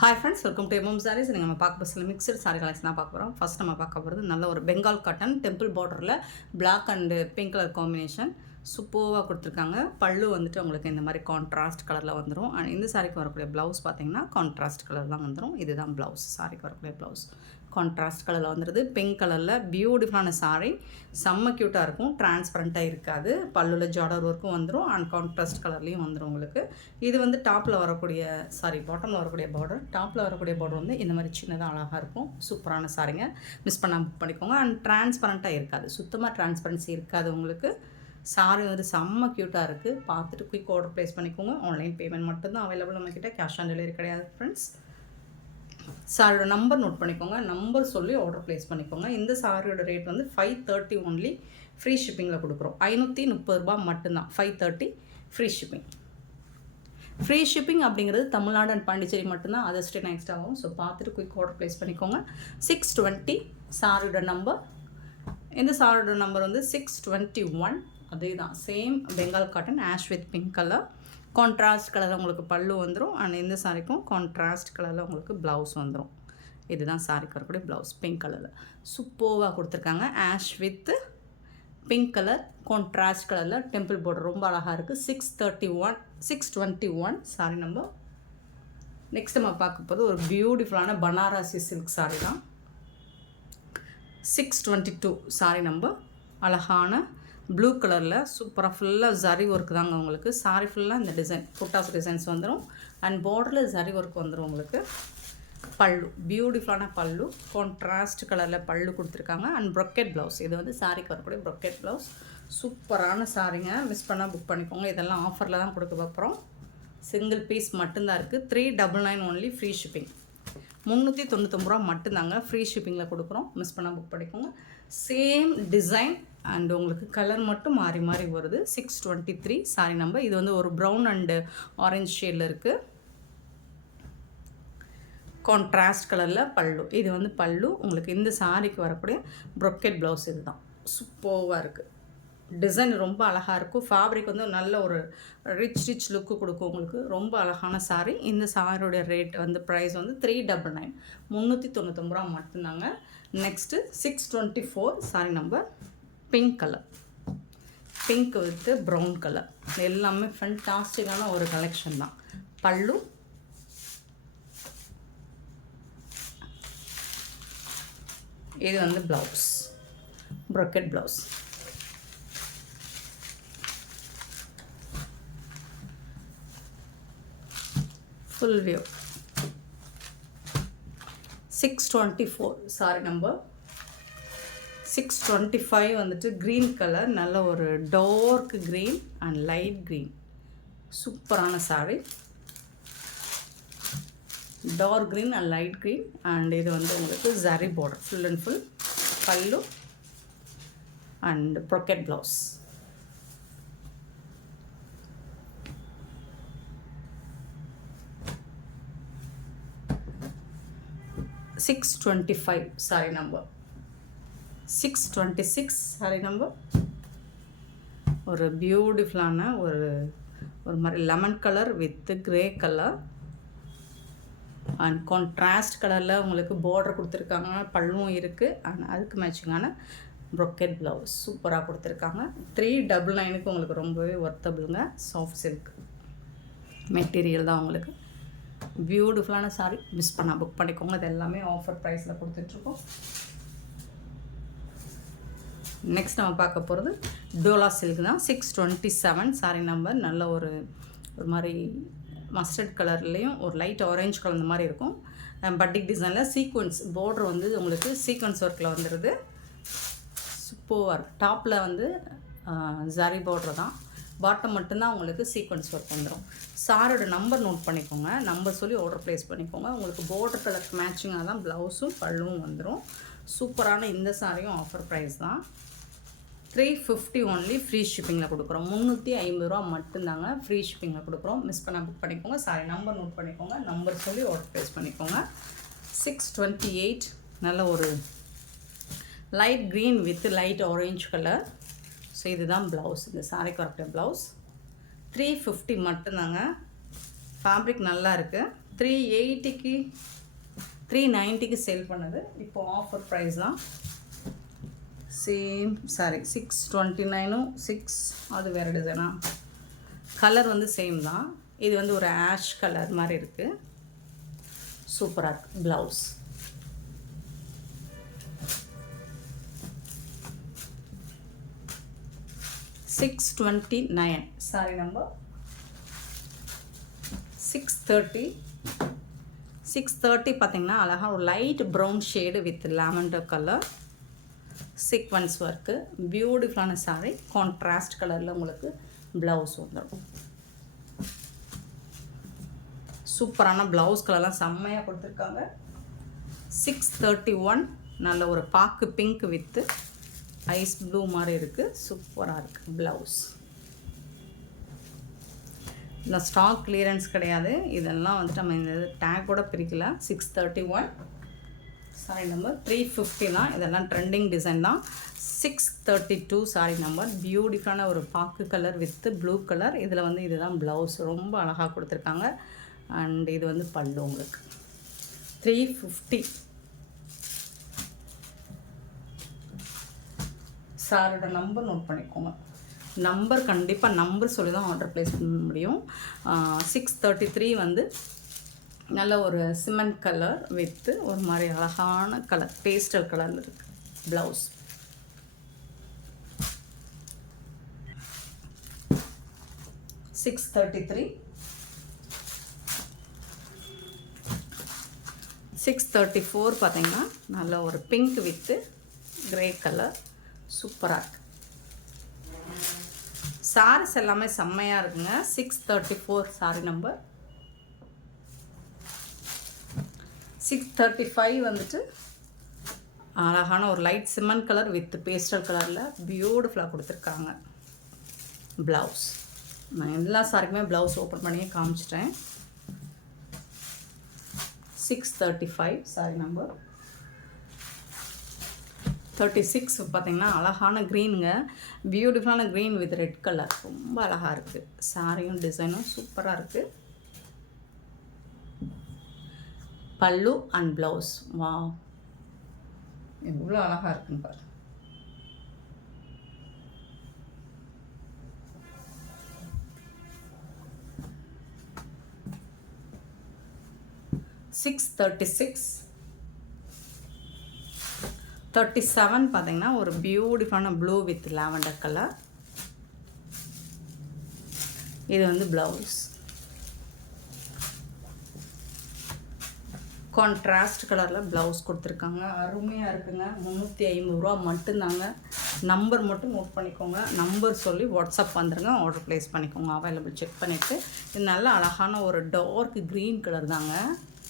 Hi friends, welcome to MM sarees. நம்ம பார்க்க பஸ்ஸில் மிக்சட் சாரி கலெக்ஷன் தான் பார்க்க போகிறோம். ஃபஸ்ட் நம்ம பார்க்க போகிறது நல்ல ஒரு பெங்கால் காட்டன் டெம்பிள் பார்டரில் black and pink colour combination சூப்பராக கொடுத்துருக்காங்க. பல்லு வந்துட்டு உங்களுக்கு இந்த மாதிரி கான்ட்ராஸ்ட் கலரில் வந்துடும். அண்ட் இந்த சாரிக்கு வரக்கூடிய ப்ளவுஸ் பார்த்தீங்கன்னா கான்ட்ராஸ்ட் கலர் தான் வந்துடும். இதுதான் ப்ளவுஸ், சாரிக்கு வரக்கூடிய ப்ளவுஸ் கான்ட்ராஸ்ட் கலரில் வந்துடுது. பிங்க் கலரில் பியூட்டிஃபுல்லான சாரீ, செம்ம க்யூட்டாக இருக்கும், டிரான்ஸ்பரண்ட்டாக இருக்காது. பல்லுவில் ஜாடர் ஒர்க்கும் வந்துடும் அண்ட் கான்ட்ராஸ்ட் கலர்லேயும் வந்துடும் உங்களுக்கு. இது வந்து டாப்பில் வரக்கூடிய பாட்டமில் வரக்கூடிய பார்டர். டாப்பில் வரக்கூடிய பார்டர் வந்து இந்த மாதிரி சின்னதாக அழகாக இருக்கும். சூப்பரான சாரிங்க, மிஸ் பண்ணாமல் புக் பண்ணிக்கோங்க. அண்ட் டிரான்ஸ்பரண்ட்டாக இருக்காது, சுத்தமாக டிரான்ஸ்பரன்சி இருக்காது உங்களுக்கு. சாரி வந்து செம்ம க்யூட்டாக இருக்குது. பார்த்துட்டு குயிக் ஆர்டர் ப்ளேஸ் பண்ணிக்கோங்க. ஆன்லைன் பேமெண்ட் மட்டும்தான் அவைலபிள் நம்மக்கிட்ட, கேஷ் ஆன் டெலிவரி கிடையாது ஃப்ரெண்ட்ஸ். சாரியோட நம்பர் நோட் பண்ணிக்கோங்க, நம்பர் சொல்லி ஆர்டர் ப்ளேஸ் பண்ணிக்கோங்க. இந்த சாரியோட ரேட் வந்து 530 ஒன்லி, ஃப்ரீ ஷிப்பிங்கில் கொடுக்குறோம். 530 ரூபா மட்டும்தான், 530 ஃப்ரீ ஷிப்பிங். ஃப்ரீ ஷிப்பிங் அப்படிங்கிறது தமிழ்நாடு அண்ட் பாண்டிச்சேரி மட்டும்தான், அதர் ஸ்டேட் எக்ஸ்ட்ரா ஆகும். ஸோ பார்த்துட்டு குயிக் ஆர்டர் ப்ளேஸ் பண்ணிக்கோங்க. 620 சாரியோட நம்பர். இந்த சாரியோட நம்பர் வந்து 621. அதே தான், same Bengal cotton ash with pink colour, contrast கலரில் உங்களுக்கு பல்லு வந்துடும். அண்ட் இந்த சாரிக்கும் கான்ட்ராஸ்ட் கலரில் உங்களுக்கு ப்ளவுஸ் வந்துடும். இதுதான் சாரிக்கு வரக்கூடிய ப்ளவுஸ், பிங்க் கலரில் சூப்பராக கொடுத்துருக்காங்க. Ash with pink colour contrast கலரில் டெம்பிள் பார்டர் ரொம்ப அழகாக இருக்குது. 621 சாரி நம்பர். நெக்ஸ்ட் நம்ம பார்க்க போது ஒரு பியூட்டிஃபுல்லான பனாரசி சில்க் சாரி தான். 622 சாரி நம்பர். அழகான ப்ளூ கலரில் சூப்பராக ஃபுல்லாக ஜரி ஒர்க் தாங்க உங்களுக்கு. சாரி ஃபுல்லாக இந்த டிசைன் புட்டாஸ் டிசைன்ஸ் வந்துடும். அண்ட் பார்டரில் ஜரி ஒர்க் வந்துடும் உங்களுக்கு. பல்லு பியூட்டிஃபுல்லான பல்லு, கான்ட்ராஸ்ட் கலரில் பல்லு கொடுத்துருக்காங்க. And brocade blouse. இது வந்து சாரிக்கு வரக்கூடிய ப்ரொக்கெட் ப்ளவுஸ். சூப்பரான சாரிங்க, மிஸ் பண்ணால் புக் பண்ணிக்கோங்க. இதெல்லாம் ஆஃபரில் தான் கொடுக்க போகிறோம். சிங்கிள் பீஸ் மட்டும்தான் இருக்குது. 399 ஒன்லி, ஃப்ரீ ஷிப்பிங். 399 ரூபா மட்டும்தாங்க, ஃப்ரீ ஷிப்பிங்கில் கொடுக்குறோம். மிஸ் பண்ணால் புக் பண்ணிக்கோங்க. சேம் டிசைன் அண்ட் உங்களுக்கு கலர் மட்டும் மாறி மாறி வருது. 623 சாரி நம்பர். இது வந்து ஒரு ப்ரௌன் அண்டு ஆரஞ்சு ஷேடில் இருக்குது. கான்ட்ராஸ்ட் கலரில் பல்லு. இது வந்து பல்லு உங்களுக்கு. இந்த சாரிக்கு வரக்கூடிய ப்ரொக்கெட் ப்ளவுஸ் இது தான். சூப்பராக இருக்குது. டிசைன் ரொம்ப அழகாக இருக்கும். ஃபேப்ரிக் வந்து நல்ல ஒரு ரிச் லுக்கு கொடுக்கும் உங்களுக்கு. ரொம்ப அழகான சாரீ. இந்த சாரியோடைய ரேட் வந்து ப்ரைஸ் வந்து 399, 399 ரூபா மட்டும்தாங்க. Next 624 sari number. Pink colour, pink with brown colour. எல்லாமே ஃபண்டாஸ்டிக்கான ஒரு கலெக்ஷன் தான். பல்லு, இது வந்து blouse, brocade blouse. Full view. 624 sari number. 625 வந்துட்டு க்ரீன் கலர், நல்ல ஒரு dark green and light green. சூப்பரான sari, dark green and light green. And இது வந்து உங்களுக்கு zari border full and full. Pallu and brocade blouse. $625 sari number. 626 sari number. ஒரு பியூட்டிஃபுல்லான ஒரு மாதிரி lemon colour with grey colour and contrast கலரில் உங்களுக்கு பார்டர் கொடுத்துருக்காங்க. பல்லும் இருக்குது அண்ட் அதுக்கு மேட்சிங்கான ப்ரொக்கெட் ப்ளவுஸ் சூப்பராக கொடுத்துருக்காங்க. 399க்கு உங்களுக்கு ரொம்பவே ஒர்த்தபிளுங்க. சாஃப்ட் சில்க் மெட்டீரியல் தான் உங்களுக்கு. பியூட்டிஃபுல்லான சாரி, மிஸ் பண்ணால் புக் பண்ணிக்கோங்க. இது எல்லாமே ஆஃபர் ப்ரைஸில் கொடுத்துட்ருக்கோம். நெக்ஸ்ட் நம்ம பார்க்க போகிறது டோலா சில்க் தான். 627 சாரி நம்பர். நல்ல ஒரு மாதிரி மஸ்டர்ட் கலர்லேயும் ஒரு லைட் ஆரஞ்சு கலர் மாதிரி இருக்கும். பட்டிக் டிசைனில் சீக்வன்ஸ் பார்டர் வந்து உங்களுக்கு சீக்வன்ஸ் ஒர்க்கில் வந்துடுது. சூப்பர். டாப்பில் வந்து ஜரி பார்டர் தான், பாட்டம் மட்டும்தான் உங்களுக்கு சீக்வன்ஸ் ஒர்க் வந்துடும். சாரோட நம்பர் நோட் பண்ணிக்கோங்க, நம்பர் சொல்லி ஆர்டர் ப்ளேஸ் பண்ணிக்கோங்க. உங்களுக்கு பார்டர் கலருக்கு மேட்சிங்காக தான் ப்ளவுஸும் பல்லுவும் வந்துடும். சூப்பரான இந்த சாரியும் ஆஃபர் ப்ரைஸ் தான். 350 ஒன்லி, ஃப்ரீ ஷிப்பிங்கில் கொடுக்குறோம். 350 ரூபா மட்டும்தாங்க, ஃப்ரீ ஷிப்பிங்கில் கொடுக்குறோம். மிஸ் பண்ண புக் பண்ணிக்கோங்க. சாரி நம்பர் நோட் பண்ணிக்கோங்க, நம்பர் சொல்லி ஆர்டர் ப்ளேஸ் பண்ணிக்கோங்க. 628 நல்ல ஒரு light green with light orange colour. So இதுதான் ப்ளவுஸ், இந்த சாரிக்கு வரக்கூடிய ப்ளவுஸ். 350 மட்டும்தாங்க. ஃபேப்ரிக் நல்லா இருக்குது. 380க்கு 390க்கு சேல் பண்ணது இப்போ ஆஃபர் ப்ரைஸ் தான். சேம் சாரி 629ம் 6 அது வேறு டிசைனா. கலர் வந்து சேம் தான். இது வந்து ஒரு ஆஷ் கலர் மாதிரி இருக்குது. சூப்பராக இருக்குது. ப்ளவுஸ் 629. சாரி நம்பர் 630 பார்த்திங்கன்னா அழகாக ஒரு light brown shade with lavender colour sequence work. பியூட்டிஃபுல்லான சாரி. கான்ட்ராஸ்ட் கலரில் உங்களுக்கு ப்ளவுஸ் வந்துடும். சூப்பரான ப்ளவுஸ் கலர்லாம் செம்மையாக கொடுத்துருக்காங்க. 631. நல்ல ஒரு பாக்கு பிங்க் வித்து ஐஸ் ப்ளூ மாதிரி இருக்குது. சூப்பராக இருக்குது ப்ளவுஸ். இல்லை ஸ்டாக் கிளியரன்ஸ் கிடையாது. இதெல்லாம் வந்துட்டு நம்ம இந்த டேக்கோட பிரிக்கல. 631. சாரி நம்பர் 350 தான். இதெல்லாம் ட்ரெண்டிங் டிசைன் தான். 632 சாரி நம்பர். பியூட்டிஃபுல்லான ஒரு பாக்கு கலர் வித்து ப்ளூ கலர். இதில் வந்து இதுதான் ப்ளவுஸ். ரொம்ப அழகாக கொடுத்துருக்காங்க. அண்ட் இது வந்து பல்லு உங்களுக்கு 350. சாரோட நம்பர் நோட் பண்ணிக்கோங்க. நம்பர் கண்டிப்பாக நம்பர் சொல்லி தான் ஆர்டர் ப்ளேஸ் பண்ண முடியும். 633 வந்து நல்ல ஒரு சிமெண்ட் கலர் வித்து ஒரு மாதிரி அழகான கலர் பேஸ்டல் கலரில் இருக்குது ப்ளவுஸ். $633. 634 பார்த்தீங்கன்னா நல்ல ஒரு பிங்க் வித்து கிரே கலர். சூப்பராக இருக்குது. சாரீஸ் எல்லாமே செம்மையாக இருக்குங்க. 634 சாரி நம்பர். 635 வந்துட்டு அழகான ஒரு light cement colour with pastel கலரில் பியூட்டிஃபுல்லாக கொடுத்துருக்காங்க ப்ளவுஸ். நான் எல்லா சாரிக்குமே ப்ளவுஸ் ஓப்பன் பண்ணியே காமிச்சிட்டேன். 635 சாரி நம்பர். 36 பார்த்திங்கன்னா அழகான க்ரீனுங்க. பியூட்டிஃபுல்லான க்ரீன் வித் ரெட் கலர். ரொம்ப அழகாக இருக்குது. சாரியும் டிசைனும் சூப்பராக இருக்குது. பல்லு அண்ட் ப்ளவுஸ். வா எவ்வளோ அழகாக இருக்குன்னு பாரு. $636. 37 பார்த்தீங்கன்னா ஒரு பியூட்டிஃபுல்லான ப்ளூ வித் லாவெண்டர் கலர். இது வந்து ப்ளவுஸ். கான்ட்ராஸ்ட் கலரில் ப்ளவுஸ் கொடுத்துருக்காங்க. அருமையாக இருக்குங்க. 350 ரூபா மட்டும்தாங்க. நம்பர் மட்டும் நோட் பண்ணிக்கோங்க. நம்பர் சொல்லி வாட்ஸ்அப் வந்துடுங்க. ஆர்டர் ப்ளேஸ் பண்ணிக்கோங்க. அவைலபிள் செக் பண்ணிவிட்டு. இது நல்ல அழகான ஒரு டார்க் க்ரீன் கலர் தாங்க.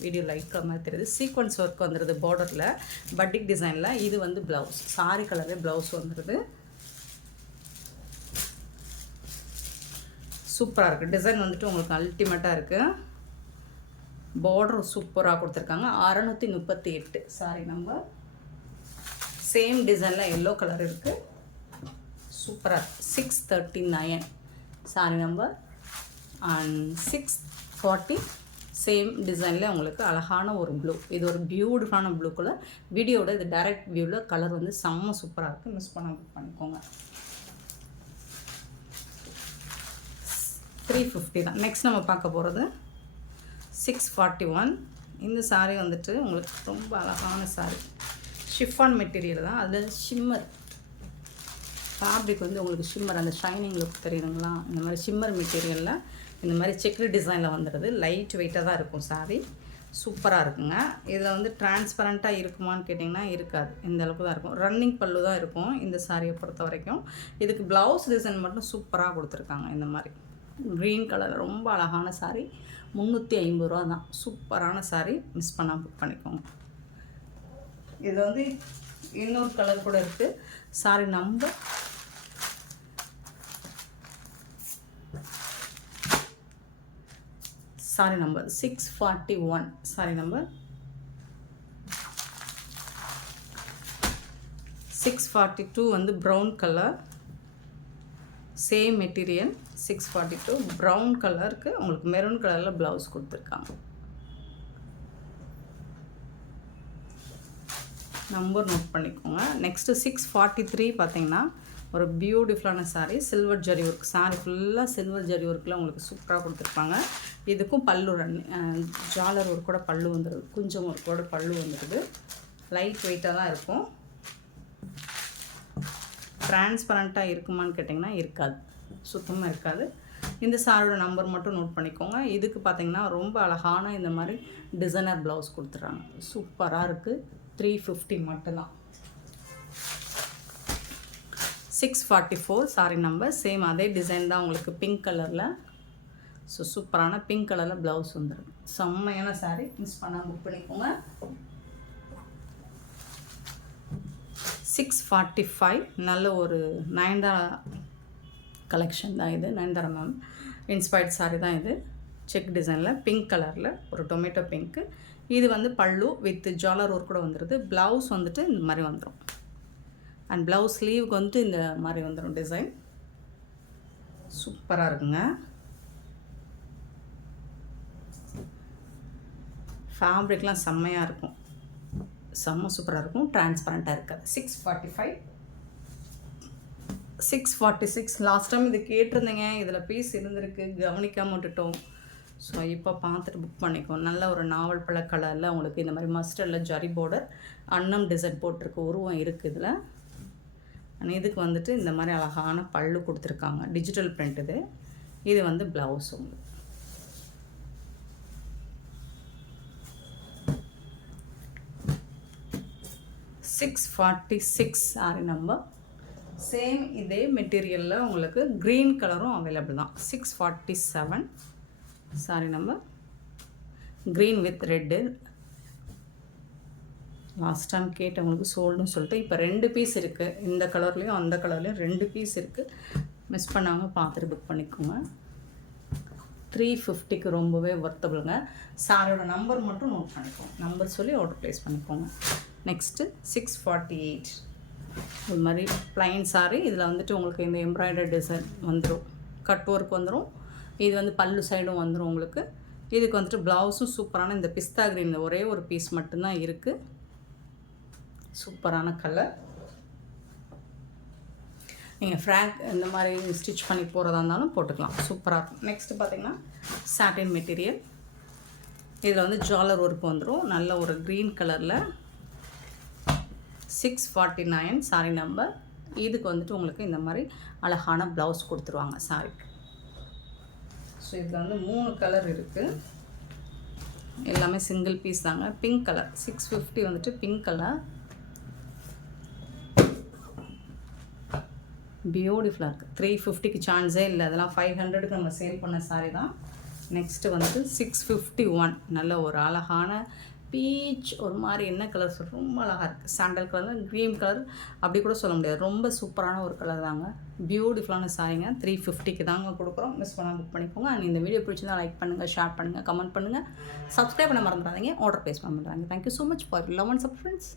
வீடியோ லைட் கலர் மாதிரி தெரியுது. சீக்வன்ஸ் ஒர்க் வந்துடுது பார்டரில் பட்டிக் டிசைனில். இது வந்து ப்ளவுஸ். சாரி கலரே ப்ளவுஸ் வந்துடுது. சூப்பராக இருக்குது. டிசைன் வந்துட்டு உங்களுக்கு அல்டிமேட்டாக இருக்குது. பார்டர் சூப்பராக கொடுத்துருக்காங்க. 638 சாரி நம்பர். சேம் டிசைனில் எல்லோ கலர் இருக்குது. சூப்பராக இருக்குது. 639 சாரி நம்பர். அண்ட் 640 சேம் டிசைனில் உங்களுக்கு அழகான ஒரு ப்ளூ. இது ஒரு பியூட்டிஃபுல்லான ப்ளூ கலர். வீடியோட இது டைரக்ட் வியூவில் கலர் வந்து செம்ம சூப்பராக இருக்குது. மிஸ் பண்ணாமல் பண்ணிக்கோங்க. 350 தான். நெக்ஸ்ட் நம்ம பார்க்க போகிறது 641. இந்த சாரீ வந்துட்டு உங்களுக்கு ரொம்ப அழகான சாரீ. ஷிஃபான் மெட்டீரியல் தான். அதில் ஷிம்மர் ஃபேப்ரிக் வந்து உங்களுக்கு ஷிம்மர் அந்த ஷைனிங் லுக் தெரியுதுங்களா. இந்த மாதிரி ஷிம்மர் மெட்டீரியலில் இந்த மாதிரி செக்டு டிசைனில் வந்துடுது. லைட் வெயிட்டாக தான் இருக்கும் சாரீ. சூப்பராக இருக்குங்க. இதில் வந்து டிரான்ஸ்பரண்ட்டாக இருக்குமான்னு கேட்டிங்கன்னா இருக்காது. இந்த அளவுக்கு தான் இருக்கும். ரன்னிங் பல்லு தான் இருக்கும் இந்த சாரியை பொறுத்த வரைக்கும். இதுக்கு ப்ளவுஸ் டிசைன் மட்டும் சூப்பராக கொடுத்துருக்காங்க. இந்த மாதிரி க்ரீன் கலர் ரொம்ப அழகான சாரீ. 350 ரூபா தான். சூப்பரான சாரீ. மிஸ் பண்ணால் புக் பண்ணிக்கோங்க. இது வந்து இன்னொரு கலர் கூட இருக்குது. Sorry number sorry number 641 sorry number 642 வந்து brown colour. Same material 642 brown கலருக்கு உங்களுக்கு மெரூன் கலரில் ப்ளவுஸ் கொடுத்துருக்காங்க. நம்பர் நோட் பண்ணிக்கோங்க. நெக்ஸ்ட்டு 643 பார்த்தீங்கன்னா ஒரு பியூட்டிஃபுல்லான சாரீ, சில்வர் ஜரி ஒர்க் சாரீ ஃபுல்லாக சில்வர் ஜரி ஒர்க்கில் உங்களுக்கு சூப்பராக கொடுத்துருப்பாங்க. இதுக்கும் பல்லு ஜாலர் ஒர்க்கோட பல்லு வந்துடுது, குஞ்சம் ஒர்க்கோட பல்லு வந்துடுது. லைட் வெயிட்டாக தான் இருக்கும். டிரான்ஸ்பரண்ட்டாக இருக்குமான்னு கேட்டிங்கன்னா இருக்காது, சுத்தமாக இருக்காது. இந்த சாரியோட நம்பர் மட்டும் நோட் பண்ணிக்கோங்க. இதுக்கு பார்த்தீங்கன்னா ரொம்ப அழகான இந்த மாதிரி டிசைனர் ப்ளவுஸ் கொடுத்துட்றாங்க. சூப்பராக இருக்குது. 350 மட்டும்தான். 644 சாரி நம்பர். சேம் அதே டிசைன் தான் உங்களுக்கு பிங்க் கலரில். ஸோ சூப்பரான பிங்க் கலரில் ப்ளவுஸ் வந்துடும். செம்மையான சாரீ, மிஸ் பண்ணாமல் புக் பண்ணிக்கோங்க. 645 நல்ல ஒரு நயன்தாரா கலெக்ஷன் தான் இது. நயன்தாரா மேம் இன்ஸ்பயர்ட் சாரீ தான் இது. செக் டிசைனில் பிங்க் கலரில் ஒரு டொமேட்டோ பிங்க்கு. இது வந்து பல்லு வித் ஜாலர் ஒர்க் கூட வந்துடுது. ப்ளவுஸ் வந்துட்டு இந்த மாதிரி வந்துடும். அண்ட் ப்ளவுஸ் ஸ்லீவுக்கு வந்துட்டு இந்த மாதிரி வந்துடும் டிசைன். சூப்பராக இருக்குங்க. ஃபேப்ரிக்லாம் செம்மையாக இருக்கும், செம்ம சூப்பராக இருக்கும். டிரான்ஸ்பரண்ட்டாக இருக்காது. 646 லாஸ்ட் டைம் இது கேட்டிருந்தேங்க, இதில் பீஸ் இருந்திருக்கு, கவனிக்காமல் விட்டுட்டோம். ஸோ இப்போ பார்த்துட்டு புக் பண்ணிக்கோ. நல்ல ஒரு நாவல் பழ கலரில் உங்களுக்கு இந்த மாதிரி மஸ்டர்டில் ஜரி பார்டர் அன்னம் டிசைன் போட்டிருக்கு, உருவம் இருக்குது இதில். ஆனால் இதுக்கு வந்துட்டு இந்த மாதிரி அழகான பல்லு கொடுத்துருக்காங்க, டிஜிட்டல் பிரிண்ட் இது. இது வந்து ப்ளவுஸ் உங்களுக்கு. $646 சாரி நம்பர். சேம் இதே மெட்டீரியலில் உங்களுக்கு க்ரீன் கலரும் அவைலபிள் தான். 647 sari number. Green with red. Last time கேட்டவங்களுக்கு சோல்டுன்னு சொல்லிட்டு இப்போ 2 பீஸ் இருக்குது. இந்த கலர்லேயும் அந்த கலர்லேயும் 2 பீஸ் இருக்குது. மிஸ் பண்ணாமல் பார்த்துட்டு புக் பண்ணிக்கோங்க. 350க்கு ரொம்பவே ஒர்த்தபிளுங்க. சாரியோட நம்பர் மட்டும் நோட் பண்ணிக்கோங்க. நம்பர் சொல்லி ஆர்டர் ப்ளேஸ் பண்ணிக்கோங்க. நெக்ஸ்ட்டு 648 இது மாதிரி ப்ளைன் சாரி. இதில் வந்துட்டு உங்களுக்கு இந்த எம்ப்ராய்டரி டிசைன் வந்துடும், கட் ஒர்க் வந்துடும். இது வந்து பல்லு சைடும் வந்துடும் உங்களுக்கு. இதுக்கு வந்துட்டு ப்ளவுஸும் சூப்பரான இந்த பிஸ்தா க்ரீன் ஒரே ஒரு பீஸ் மட்டும்தான் இருக்குது. சூப்பரான கலர். நீங்கள் ஃப்ராக் இந்த மாதிரி ஸ்டிச் பண்ணி போகிறதா இருந்தாலும் போட்டுக்கலாம், சூப்பராக இருக்கும். நெக்ஸ்ட்டு பார்த்திங்கன்னா சாட்டின் மெட்டீரியல். இதில் வந்து ஜாலர் ஒர்க் வந்துடும், நல்ல ஒரு க்ரீன் கலரில். 649 சாரி நம்பர். இதுக்கு வந்துட்டு உங்களுக்கு இந்த மாதிரி அழகான ப்ளவுஸ் கொடுத்துருவாங்க சாரிக்கு. ஸோ இதில் வந்து 3 கலர் இருக்குது, எல்லாமே சிங்கிள் பீஸ் தாங்க. பிங்க் கலர் 650 வந்துட்டு பிங்க் கலர் பியூட்டிஃபுல்லாக இருக்குது. 350க்கு சான்ஸே இல்லை, அதெல்லாம் 500க்கு நம்ம சேல் பண்ண சாரி தான். நெக்ஸ்ட்டு வந்துட்டு 651 நல்ல ஒரு அழகான பீச் ஒரு மாதிரி என்ன கலர் சொல்கிறோம், ரொம்ப அழகாக இருக்குது. சாண்டல் கலர், க்ரீன் கலர் அப்படி கூட சொல்ல முடியாது, ரொம்ப சூப்பரான ஒரு கலர் தாங்க. பியூட்டிஃபுல்லான சாரிங்க. 350க்கு தாங்க கொடுக்குறோம். மிஸ் பண்ணால் புக் பண்ணிக்கோங்க. அண்ட் இந்த வீடியோ பிடிச்சிருந்தா லைக் பண்ணுங்கள், ஷேர் பண்ணுங்கள், கமெண்ட் பண்ணுங்கள், சப்ஸ்கிரைப் பண்ண மறந்துடாதீங்க. ஆர்டர் ப்ளேஸ் பண்ணுறாங்க. Thank you so much for love and sub friends.